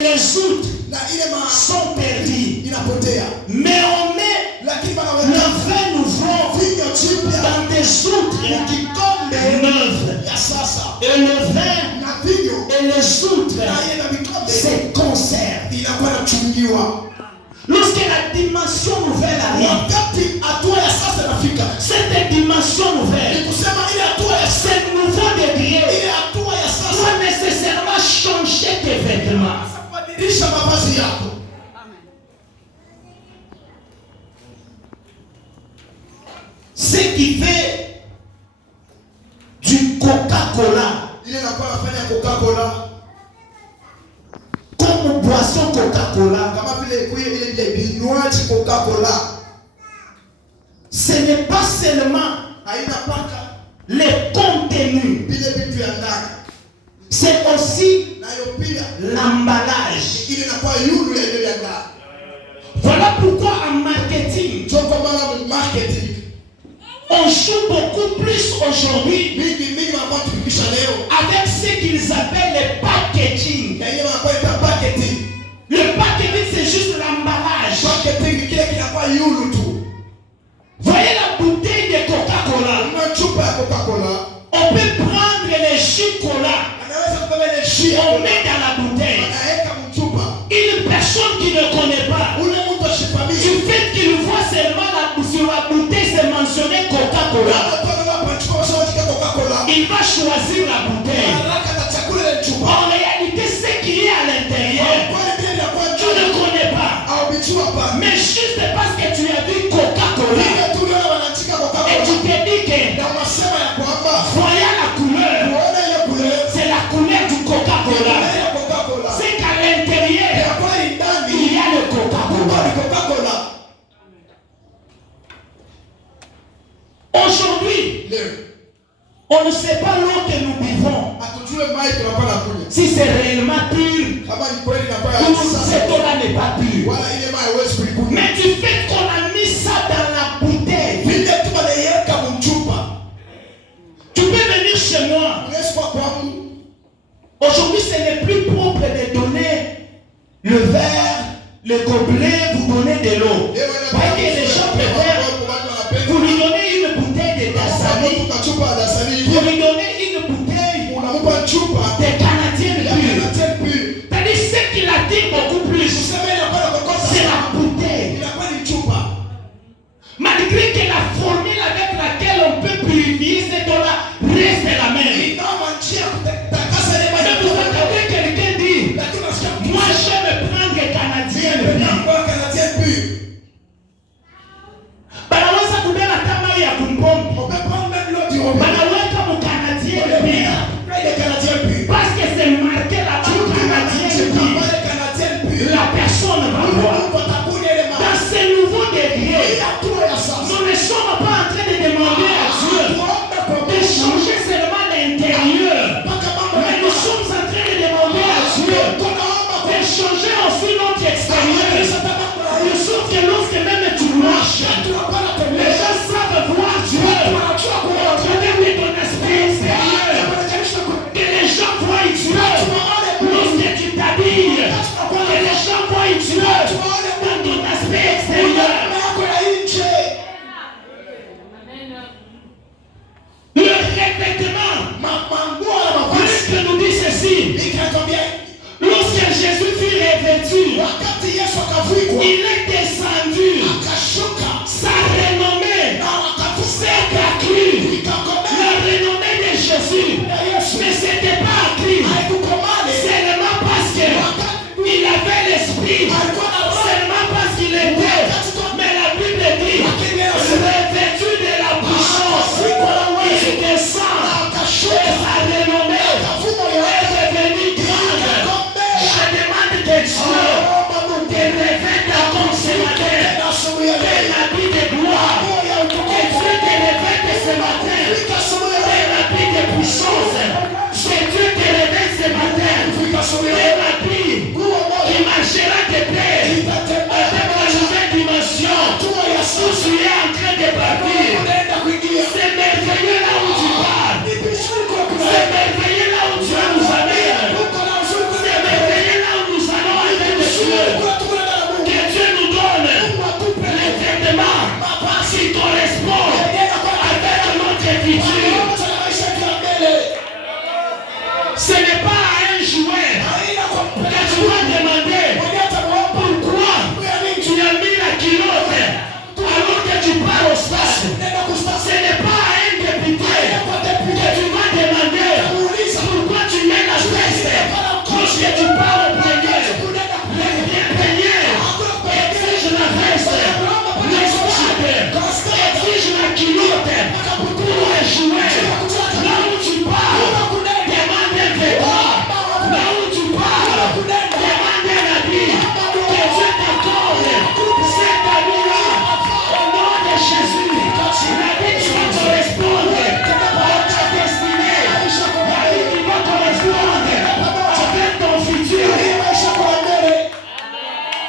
les autres sont perdus. Mais on met le vin nouveau dans des outres qui tombent neuves. Et le vin et les outres se conservent. Lorsque la dimension nouvelle arrive, cette dimension nouvelle, ce nouveau degré doit nécessairement changer tes vêtements. Ce qui fait du Coca-Cola comme boisson Coca-Cola, ce n'est pas seulement les contenus, c'est aussi l'emballage. Voilà pourquoi en marketing, on joue beaucoup plus aujourd'hui avec ce qu'ils appellent le packaging. Le packaging, c'est juste l'emballage. Voyez la bouteille de Coca-Cola. On peut prendre les jus cola, on met dans la bouteille. Une personne qui ne connaît pas, du fait qu'il voit seulement sur la bouteille, c'est mentionné Coca-Cola, il va choisir la bouteille. En réalité, ce qui est à l'intérieur, tu ne connais pas. Mais juste parce que tu as vu Coca-Cola et tu te dis que voyant la couleur, c'est la couleur du Coca-Cola. C'est qu'à l'intérieur, il y a le Coca-Cola. Aujourd'hui, on ne sait pas l'eau que nous buvons, si c'est réellement pur ou cette eau-là n'est pas pure. Mais du fait qu'on a mis ça dans la bouteille, tu peux venir chez moi. Aujourd'hui, ce n'est plus propre de donner le verre, le gobelet, vous donnez de l'eau. Parce que les gens préfèrent vous lui donner une bouteille de Dasani, vous lui donner une bouteille de Canadien pur. C'est-à-dire ce qui l'attire beaucoup plus, c'est la bouteille. Malgré que la formule avec laquelle on peut purifier cette eau-là reste la même. Mais vous entendez quelqu'un dire, moi j'aime prendre Canadien pur. Banaweza kubeba kama ya kumpombe. Banaweka mu Canadien pur. Parce que c'est marqué là-bas Canadien pur. La personne va voir. Dans ce nouveau degré, nous ne sommes pas en train de demander à Dieu de changer seulement l'intérieur. Mais nous sommes en train de demander à Dieu de changer aussi notre extérieur. De sorte que lorsque même tu marches, les gens savent voir Dieu au travers de ton aspect extérieur. Que les gens voient Dieu lorsque tu t'habilles. Que les gens voient Dieu dans ton aspect extérieur. Le revêtement, Christ nous dit ceci. Lorsque Jésus fut revêtu, il est descendu. Sa renommée s'est accrue. La renommée de Jésus ne s'était pas accrue seulement parce qu'il avait l'esprit, seulement parce qu'il était. Mais la Bible dit, revêtu de la puissance, il descend. Et sa renommée est devenue grande. Je demande que Dieu te revête à conscience.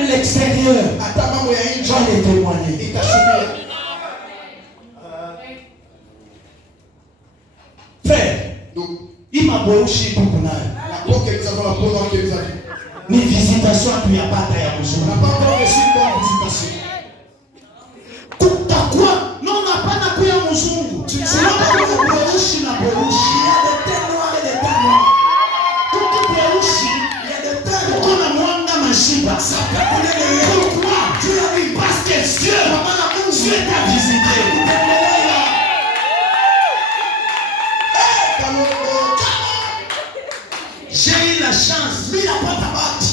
l'extérieur va les témoigner. Frère, il m'a boyauché pour qu'on aille. Ni visitation tu n'as pas taillé à on n'a pas encore reçu une visitation. Kutakwa, non, on n'a pas nakuya muzungu. Tu ne sais pas comment boyaushi na boyaushi. Il y a des terres noires et des terres noires. Kuku boyaushi, il y a des terres noires. Kuna mwanga mashiba. Ça peut couler de l'eau. Pourquoi? Tu as vu? Parce que Dieu t'a visité. J'ai eu la chance.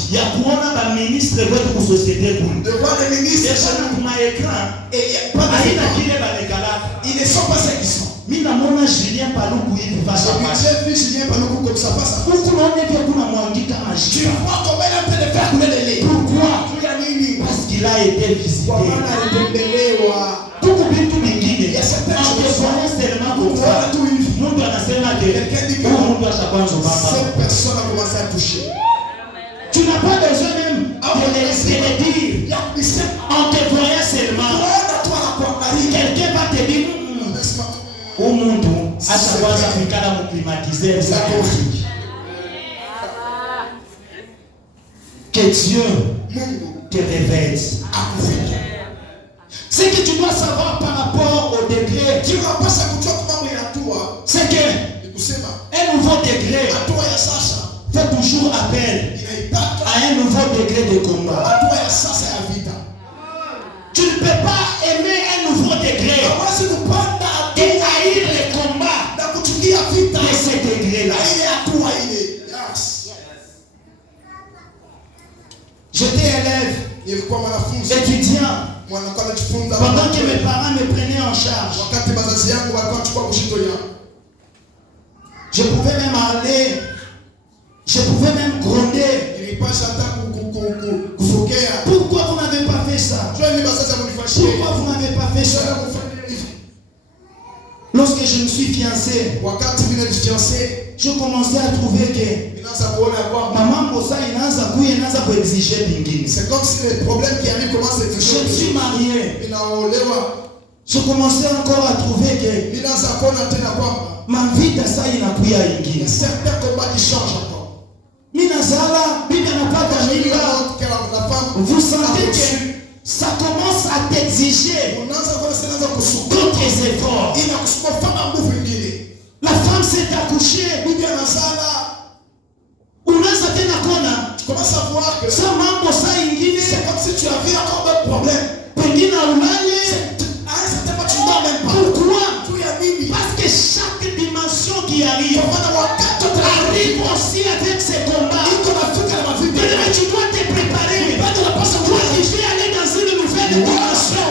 Il y a kuona ba ministre wetu ku société kule. De voir les ministres sur mon écran et ils ne sont pas ceux qui sont. Mina mona Julien Paluku hivi face à face. J'ai vu Julien Paluku comme ça face à face. Huku naona pia kuna mwangika maji. Tu vois comment il est en train de faire couler de lait. Pourquoi? Parce qu'il a été visité. Tuku bintu bingine. Angevoya seulement comme ça. Mungu anasema que Mungu ashabanzo baba. Cette personne a commencé à toucher. Tu n'as pas besoin même de le dire. En te voyant seulement, quelqu'un va te dire au monde, à savoir ça fait qu'à la climatiser. Que Dieu te révèle. Ce que tu dois savoir par rapport au degré, c'est que un nouveau degré fait toujours appel à un nouveau degré de combat. Tu ne peux pas aimer un nouveau degré et haïr les combats de ce degré-là. J'étais élève, étudiant, pendant que mes parents me prenaient en charge. Je pouvais même aller, je pouvais même gronder. Pourquoi vous n'avez pas fait ça? Pourquoi vous n'avez pas fait ça? Lorsque je me suis fiancé, je commençais à trouver que maman Bossa inaanza kuexiger bingine. C'est comme si les problèmes qui arrivent commencent à exiger. Je me suis marié. Je commençais encore à trouver que ma vie de ça inakuya ingine. Certains combats qui changent encore. Minazala, bibi anapata mimba. Vous sentez que ça commence à t'exiger d'autres efforts. La femme s'est accouchée. Unaanza tena kona. Tu commences à voir que ça mambo saa ingine, c'est comme si tu avais encore d'autres problèmes. Pengine ulale. Pourquoi? Parce que chaque dimension qui arrive aussi avec ses combats. Mais tu dois te préparer. Toi qui veux aller dans une nouvelle dimension.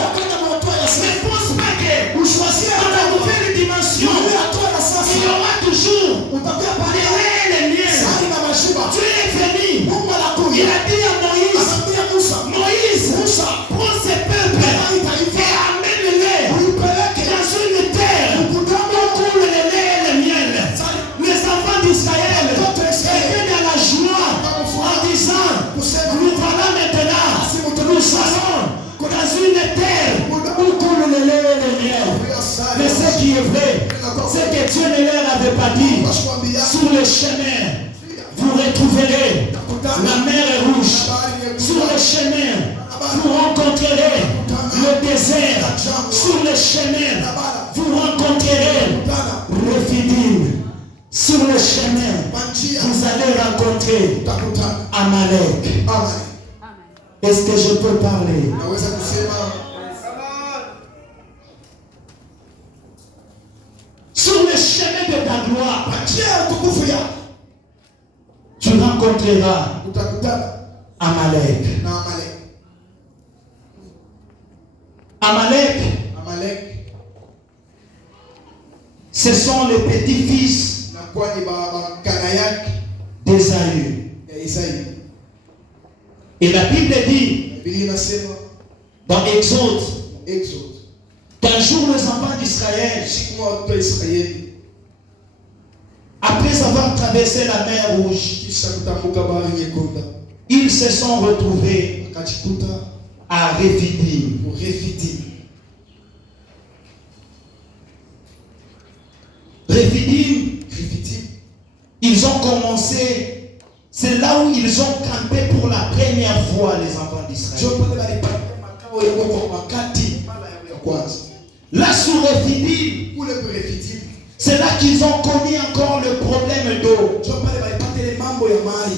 Ne pense pas que vous choisissez dans la nouvelle dimension. Il y aura toujours les réels liens. Tu es venu. Il a dit à Moïse, prends ces peuples et amène-les dans une terre où coule le lait et le miel. Les enfants d'Israël étaient dans la joie en disant, nous voilà maintenant, nous allons dans une terre où coule le lait et le miel. Mais ce qui est vrai, c'est que Dieu ne leur avait pas dit, sur le chemin, vous retrouverez la mer rouge. Sur le chemin, vous rencontrerez le désert. Sur le chemin, vous rencontrerez Rephidim. Sur le chemin, vous allez rencontrer Amalek. Est-ce que je peux parler? Sur le chemin de ta gloire, tu rencontreras Amalek. Amalek, ce sont les petits-fils d'Ésaü. Et la Bible dit dans Exode qu'un jour les enfants d'Israël, après avoir traversé la mer Rouge, ils se sont retrouvés akajikuta à Rephidim. ku Refidim. Rephidim, Refidim, ils ont commencé, c'est là où ils ont campé pour la première fois les enfants d'Israël. sio pale walipata makao yao kwa wakati mara ya kwanza. Là sur Rephidim, Kule ku Refidim, c'est là qu'ils ont connu encore le problème d'eau. sio pale walipata ile mambo ya mai.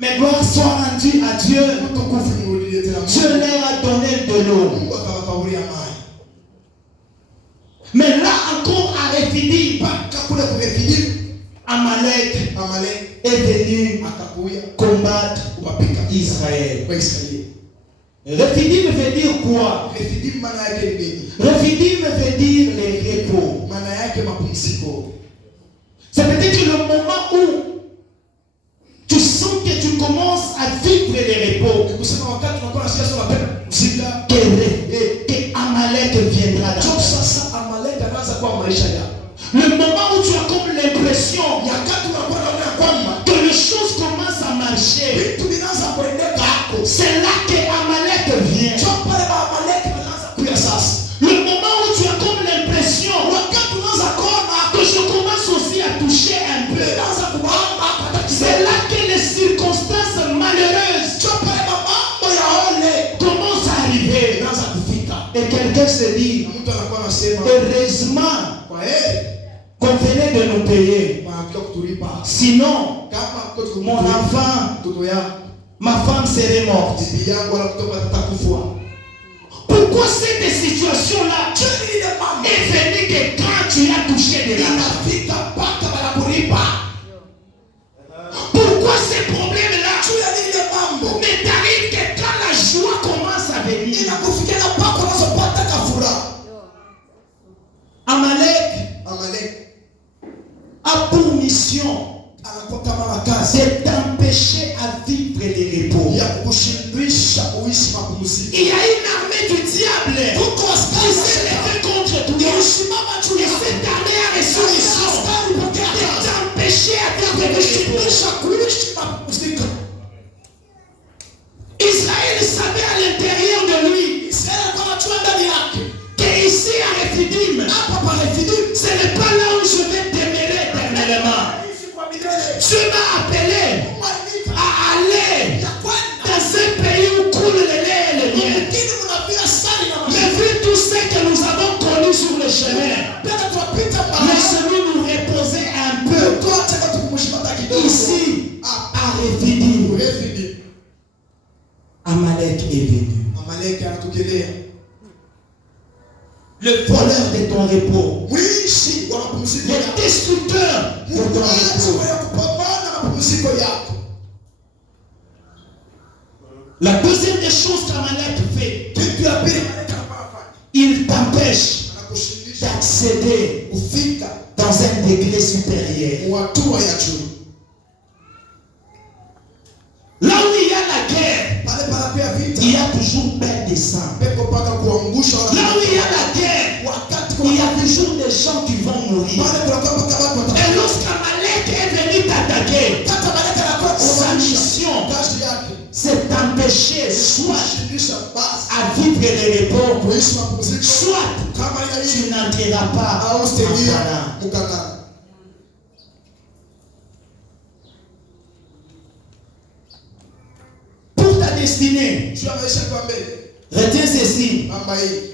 Mais gloire soit rendue à Dieu. Utukufu mrudie tena Dieu Mungu. leur a donné de l'eau. Mungu akawakaulia mai. Mais là encore à Rephidim, Mpaka kule ku Refidim, Amalek Amalek est venu akakuya combattre kuwapika Israël. kwa Israeli. Rephidim veut dire quoi? Refidim maana yake ni nini? Rephidim veut dire les repos. Maana yake mapumziko. C'est peut-être le moment où tu sens que tu commences à vivre les repos. Kusema wakati tunakuwa na siasa unapenda kupumzika, Que Amalek viendra dans ndio ta vie. sasa Amalek anaanza kwa maisha yako. Le moment où tu as comme l'impression Wakati unakuwa unaona kwamba que les choses commencent à marcher, vitu vinaanza kuendeka hapo. c'est là que Amalek vient. Sio pale Amalek anaanza kuya sasa. Le moment où tu as comme l'impression Wakati unaanza kuona que je commence aussi à toucher un peu, anaanza kuomba hata c'est là que les circonstances malheureuses sio pale mambo ya ole commencent à arriver. anaanza kufika. Et quelqu'un se dit, Na mtu anakuwa anasema heureusement kwa heri qu'on venait de nous payer. wanakuja kutulipa. Sinon, Kama kwa mon enfant, mtoto yangu, ma femme serait morte. bibi yangu wala mtoto atakufa. Pourquoi cette situation-là Chini ile mambo est venue que quand tu as touché de la main? inafika mpaka wanakulipa. Pourquoi ces problèmes-là Juu ya ile mambo ne t'arrivent que quand la joie commence à venir? inakufikia mpaka unazopata kafura. Amalek Amalek a pour mission anakuwa kama na kazi de t'empêcher à vivre les repos. ya kukushindisha uishi mapumziko. Il y a une armée du diable Tuko qui askari s'est levée contre toi. usimama juu Et ya cette armée a reçu mission askari de pokea t'empêcher à vivre les repos. kukushindisha kuishi mapumziko. Israël savait à l'intérieur de lui Israeli alikuwa anajua ndani yake qu'ici à Rephidim, hapa pa Refidim ce n'est pas là où je vais demeurer éternellement. ishi kwa milele. Dieu m'a appelé Mungu aliniita à aller ya kwenda dans un pays où coule le lait et le miel. lakini mnavia sali na Mais vu tout ce que nous avons connu sur le chemin, Penda tunapita mahali laissez-nous nous reposer un peu tuache kwa tukumshimata kidogo. ici à Rephidim. Refidim Amalek est venu. Amalek anatukelea. Le voleur de ton repos, Mwishi wa mapumziko le yako. destructeur de ton Mwache repos. wa kupambana na mapumziko yako. La deuxième des choses qu'Amalek fait, Kitu ya pili Amalek anafanya. il t'empêche Anakushindisha d'accéder kufika dans un degré supérieur. hatua ya juu. Là où il y a la guerre, Pale panakuya vita. il y a toujours paix des sangs. Peko paka kuangusha wala. Là où il y a la guerre, Wakati il y a toujours des gens qui vont mourir. pale kuna paka watu Et watakufa. lorsqu'Amalek est venu t'attaquer, Kata Amalek anakuwa sa kuangusha. mission, Kazi yake c'est t'empêcher soit kushindisha basi à vivre les repos, kuishi mapumziko. soit Kama ile tu n'entreras pas au en stenia Canaan. mukana. Pour ta destinée, Juu ya maisha kwa mbele. retiens ceci. Mamba hii.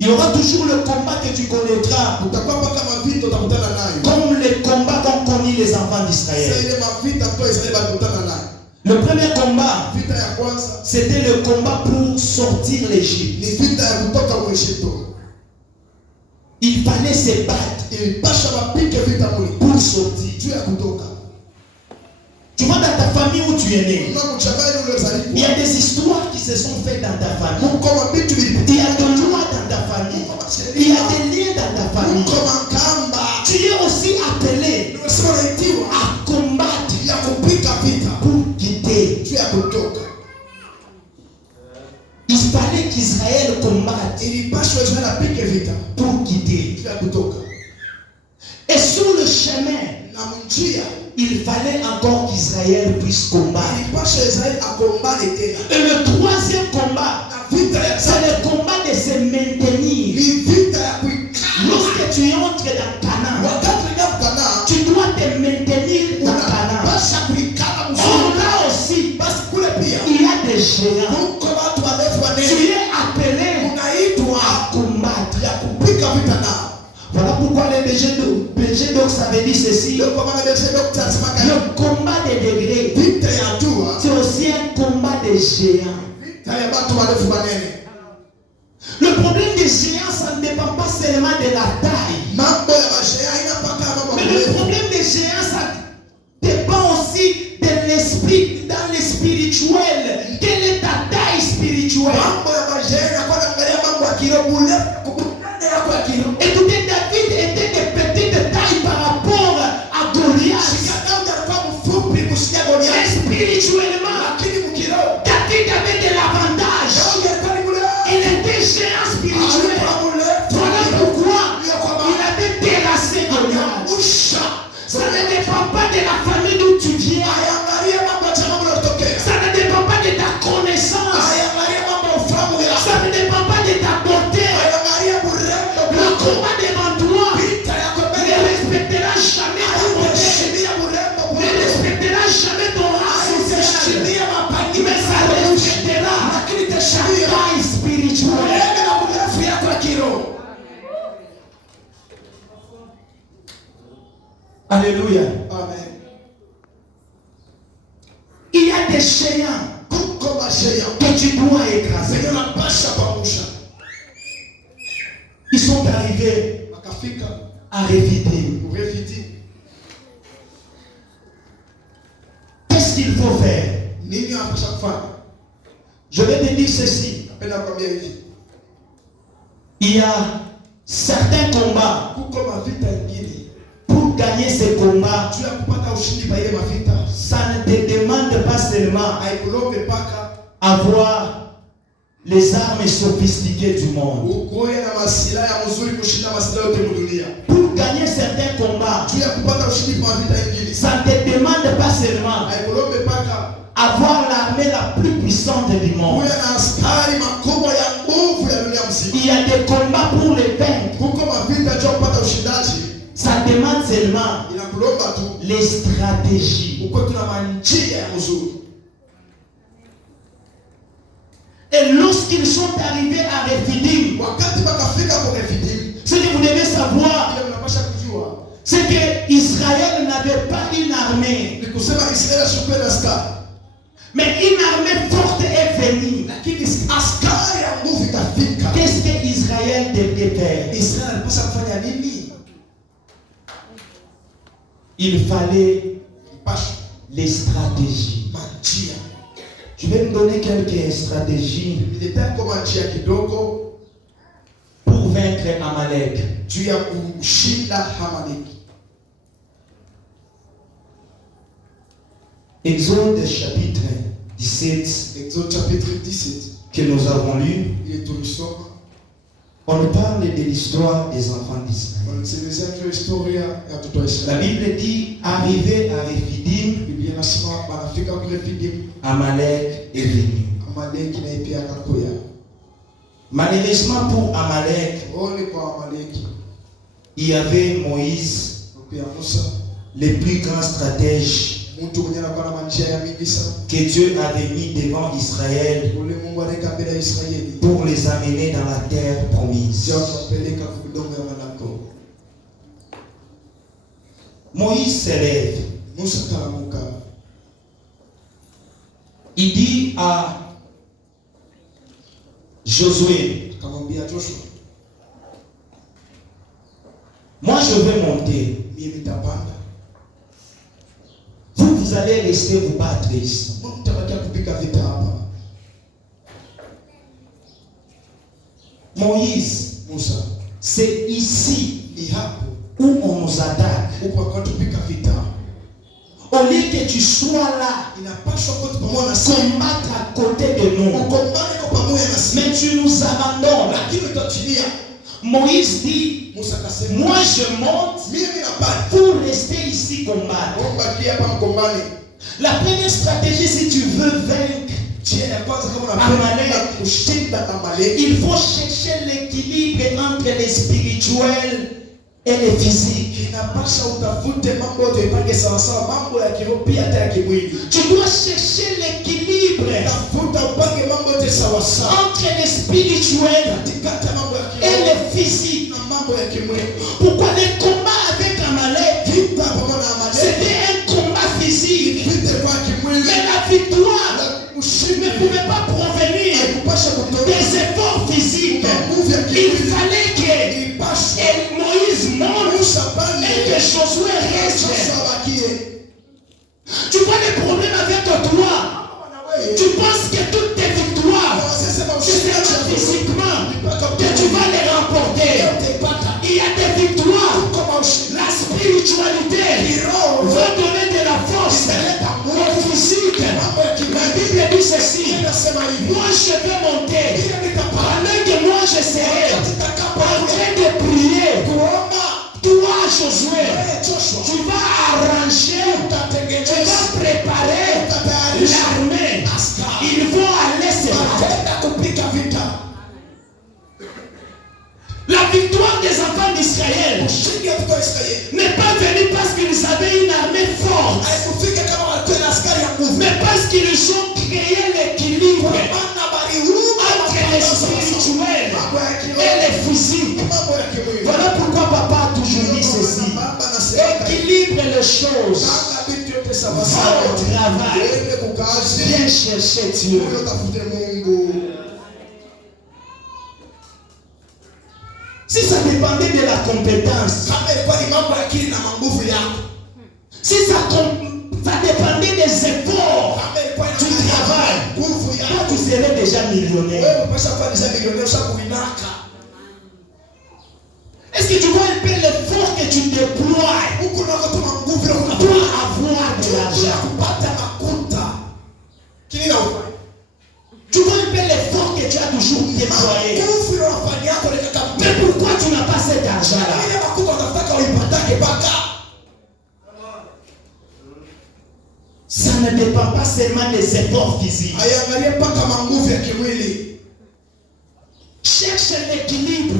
Il y aura toujours le combat que tu connaîtras, Utakuwa mpaka mavita utakutana nayo. comme les combats qu'ont connus les enfants Sasa d'Israël. ile mavita kwa Israeli walikutana nayo. Le premier combat, Vita ya kwanza c'était le combat pour sortir l'Égypte. ni vita ya kutoka Mweshito. Il fallait se battre Ilipasha wapike vita muli pour sortir. juu ya kutoka. Tu vois, dans ta famille où tu es né, Kuna mchangani ule il y zalikuwa. a des histoires qui se sont faites dans ta famille. Mungu kama vitu Il y vilipitia. a des lois dans ta famille. Il y a des liens dans ta famille. Mungu kama kamba. Tu es aussi appelé Nimesema unaitiwa à combattre ya kupika vita pour quitter. juu ya kutoka. Il fallait qu'Israël combatte Ilipashwa Israeli apike vita pour quitter. juu ya kutoka. Et sur le chemin, Na mjia il fallait encore qu'Israël puisse combattre. ilipasha Israeli akombane tena. Et le troisième des géants. Kuko watu warefu Tu wanene. es appelé Unaitwa à combattre. ya kupika vita nao. Voilà pourquoi les BG donc ça veut dire ceci. Ndio kwa maana Biblia inasema Le combat des degrés, vita ya hatua, c'est aussi un combat des géants. vita ya watu warefu wanene. Le problème des géants, ça ne dépend pas seulement de la taille. Mambo ya mashea haina mpaka mambo Mais le ya problème des géants, ça dépend aussi de l'esprit, dans le spirituel. Quelle est ta taille spirituelle? mambo ya mashea yanakuwa yanaangalia mambo ya kiroho ule kukutana yako ya kiroho. Écoutez, David était de petite taille par rapport à Goliath. Daudi alikuwa mfupi kushinda Goliathi. Mais spirituellement, Lakini mkiroho David avait de l'avantage. Daudi alikuwa ni mrefu. Il était géant spirituel. Alikuwa mrefu. Voilà pourquoi il avait terrassé Goliath. Usha. Ça ne dépend pas de la famille d'où tu viens. Ayaangalie mambo ya chama unayotokea. Ça ne dépend pas de ta connaissance. Ayaangalie mambo ya ufahamu yako. Ça ne dépend pas de ta beauté. Ayaangalie urembo Le wako. combat devant toi Vita yako ne mbele. respectera jamais ta beauté. Heshiria urembo Ne wako. respectera jamais ton rang social. Heshiria mapangilio Mais ça respectera lakini ta heshiria taille spirituelle. urembo na urefu yako ya kiroho. Alléluia. Amen. Il y a des géants Kuko mashea que tu dois écraser. zenye unapasha kuangusha. Ils sont arrivés Akafika à Rephidim. Refidim. Qu'est-ce qu'il faut faire? Nini anapasha kufanya? Je vais te dire ceci. Napenda kuambia hivi. Il y a certains combats. Kuko mavita ingine. Pour gagner ces combats, Juu ya kupata ushindi kwa ile mavita. ça ne te demande pas seulement Haikulombe mpaka avoir les armes sophistiquées du monde. ukoye na masilaha ya mzuri kushinda masilaha yote dunia. Pour gagner certains combats, Juu ya kupata ushindi kwa vita ingine. ça ne te demande pas seulement Haikulombe mpaka avoir l'armée la plus puissante du monde. uwe na askari makubwa ya nguvu ya dunia mzima. Il y a des combats pour les vaincre. Kuko mavita juu ya kupata ushindaji. Ça demande seulement Inakulomba tu les stratégies. uko tuna manjia ya mzuri. Et lorsqu'ils sont arrivés à Rephidim, Wakati wakafika kwa Refidim, ce que vous devez savoir, ile mnapasha kujua c'est que Israël n'avait pas une armée, ni kusema Israeli ashukuwe na askari, mais une armée forte est venue. lakini askari ya nguvu ikafika. Qu'est-ce que Israël devait faire? Israeli alipasha kufanya nini? Il fallait Ipasha les stratégies. manjia. Je vais me donner quelques stratégies Nilitaka kwa njia kidogo pour vaincre Amalek. juu ya kushinda Hamaleki. Exode chapitre 17 Exode chapitre 17. que nous avons lu, Ile tulisoma on parle de l'histoire des enfants d'Israël. walisemezea juu ya historia ya watoto wa La Israeli. Bible dit, arrivé à Rephidim, Biblia inasema wanafika kwa Refidim, Amalek est venu. Amaleki naye pia akakuya. Malheureusement pour Amalek, Ole kwa Amaleki. il y avait Moïse, Pia Musa, le plus grand stratège mtu mwenye anakuwa na manjia ya mingi sana. que Dieu avait mis devant Israël Ule Mungu anaweka mbele ya Israeli. pour les amener dans la terre promise. Sio kuwapeleka kwa udongo ya malako. Moïse s'élève. Musa kalamuka. Il dit à Josué, Akamwambia Joshua, moi je vais monter. mimi nitapanda. Vous allez rester vous battre ici. Mtabakia kupika vita hapa. Moïse, Musa, c'est ici ni hapo où on nous attaque. uko kwa tupika vita. Au lieu que tu sois là, Inapaswa kwa pamoja na sisi. combattre à côté de nous, Ukombane kwa pamoja na sisi. mais tu nous abandonnes. Lakini utachilia. Moïse dit, Musa akasema, moi je monte mimi napanda. pour rester ici combattre. Omba kia hapa mkombane. La première stratégie, si tu veux vaincre, Njia ya kwanza kama Amaleki. unapenda kushinda Amaleki, il faut chercher l'équilibre entre le spirituel et le physique. Inapasha utafute mambo yote ipange sawa sawa, mambo ya kiroho pia hata ya kimwili. Tu dois chercher l'équilibre. Tafuta upange mambo yote sawa sawa. Entre le spirituel Katikati ya mambo ya et kiroho le physique. na mambo ya kimwili. Pourquoi le combat avec Amalek? Vita pamoja na Amaleki. C'était un combat physique. Vita kwa kimwili. Mais la victoire Ushindi ne pouvait pas provenir haikupasha kutoka des efforts physiques. nguvu ya Il kimwili. fallait que Ilipaswa Moïse monte Musa pale et que Josué reste. sasa wakie. Tu vois les problèmes avec toi. Tu penses que toutes tes victoires, c'est seulement physiquement que tu vas les remporter. Il y a des victoires. La spiritualité va donner de la force au physique. La Bible dit ceci. Moi je vais monter. Pendant que moi je serai en train de prier. Toi Josué, tu vas arranger, tu vas préparer l'armée. Ils vont aller se battre. La victoire des enfants d'Israël n'est pas venue parce qu'ils avaient une armée forte, mais parce qu'ils ont créé l'équilibre entre les spirituels et les physiques. Voilà pourquoi papa a toujours dit ceci. Équilibre les choses. Va au travail. Viens chercher Dieu. Si ça dépendait de la compétence, si ça dépendait des efforts du travail, toi tu serais déjà millionnaire. Est-ce que tu vois un peu l'effort que tu déploies pour avoir de l'argent? Tu vois un peu l'effort que tu as toujours déployé. Mais pourquoi tu n'as pas cet argent-là? Ça ne dépend pas seulement des efforts physiques. Cherche l'équilibre.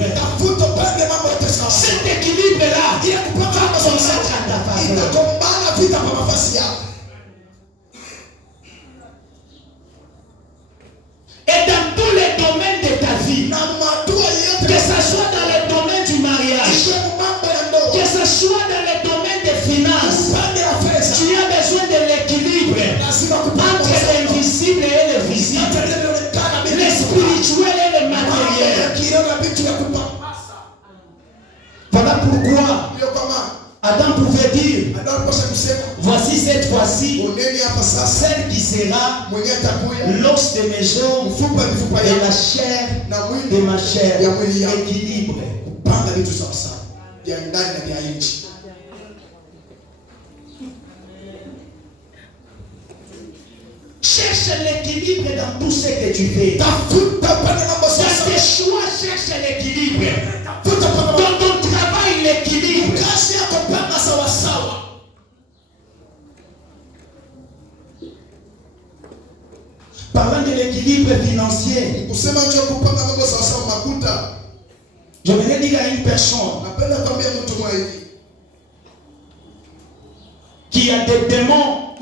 Cet équilibre-là va consacrer à ta faveur. Et dans tous les domaines de ta vie, que ce soit dans le domaine du mariage, que ce soit dans le domaine des finances, tu as besoin de l'équilibre entre l'invisible et le visible, le spirituel et le matériel. Voilà pourquoi Adam pouvait dire, voici cette fois-ci celle qui sera l'os de mes os et la chair de ma chair. Équilibre. Cherche l'équilibre dans tout ce que tu fais. Dans tes choix, cherche l'équilibre. Dans ton travail, l'équilibre. Parlant de l'équilibre financier, je voudrais dire à une personne qui a des démons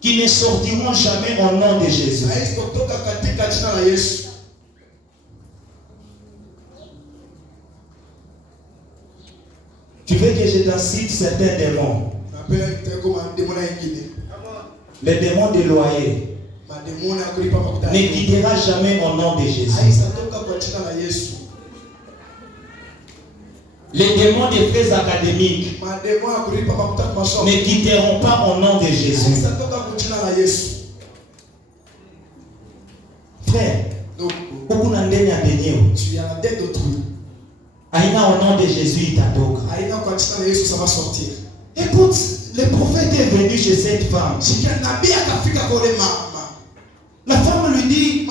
qui ne sortiront jamais au nom de Jésus. Tu veux que je te cite certains démons? Le démon de loyer ne quittera jamais au nom de Jésus. Les démons des frais académiques ne quitteront pas au nom de Jésus. Frère, tu as la dette d'autrui. Aïna au nom de Jésus, il t'adoque. Écoute, le prophète est venu chez cette femme. La femme lui dit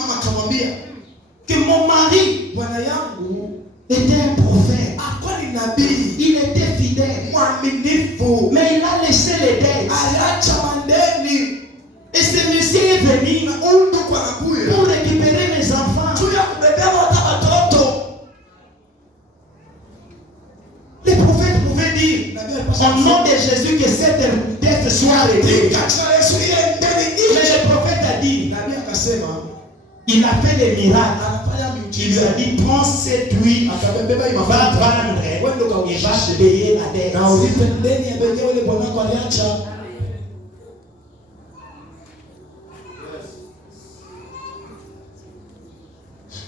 que mon mari était un prophète. Il était fidèle. Mais il a laissé les dettes. Et ce monsieur est venu pour récupérer mes enfants. dit, Nabii akasema il a fait des miracles. anafanya Il lui a dit, prends cette huile, akabeba hii va mafuta vendre et wende va kaushishe payer la dette. na ulipe deni ya benye ile bwana wako aliacha.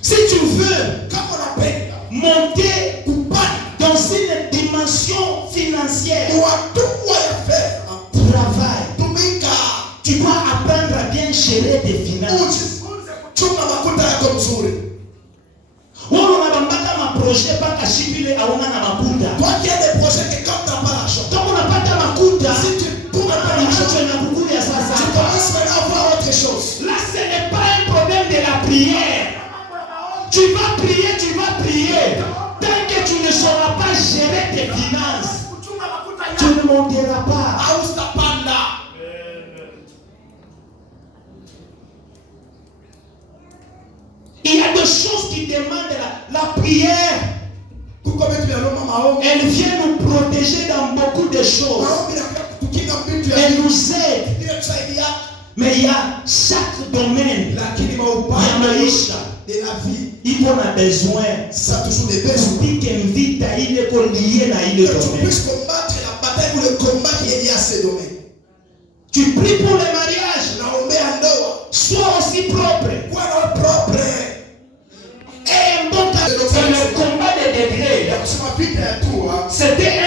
Si tu veux Kama unapenda monter dans une dimension financière, watumwa ya fedha, travail. tumika, Tu dois apprendre à bien gérer tes finances. ujifunze kuchunga makuta yako mzuri. Wewe unabambaka maprojet mpaka shibile hauna na makuta. Toi qui as des projets que quand t'as pas l'argent, Kama unapata makuta, si tu pourras pas l'argent, unacho na kukulia tu sasa. commences maintenant à voir autre chose. Là, ce n'est pas un problème de la prière. Tu vas prier. Tant que tu ne sauras pas gérer tes finances, tu ne monteras pas. Hautapanda. Il y a des choses qui demandent la prière. Kuko vitu vya Roma maombi. Elle vient nous protéger dans beaucoup de choses. Maombi na kutukinga vitu ya Elle nous aide. ile tusaidia. Mais il y a chaque domaine Lakini ya maupande maisha de la vie, iko na besoin. ça toujours des besoins. Tupike vita ile ko lié na ile Que tu domaine. puisses combattre la bataille ou le combat qui est lié à ces domaines. Tu pries pour le mariage. Naombea ndoa. Sois aussi propre. Kuwa na propre. Et un bon c'est le combat des degrés. Ya kusema vita ya tua. C'était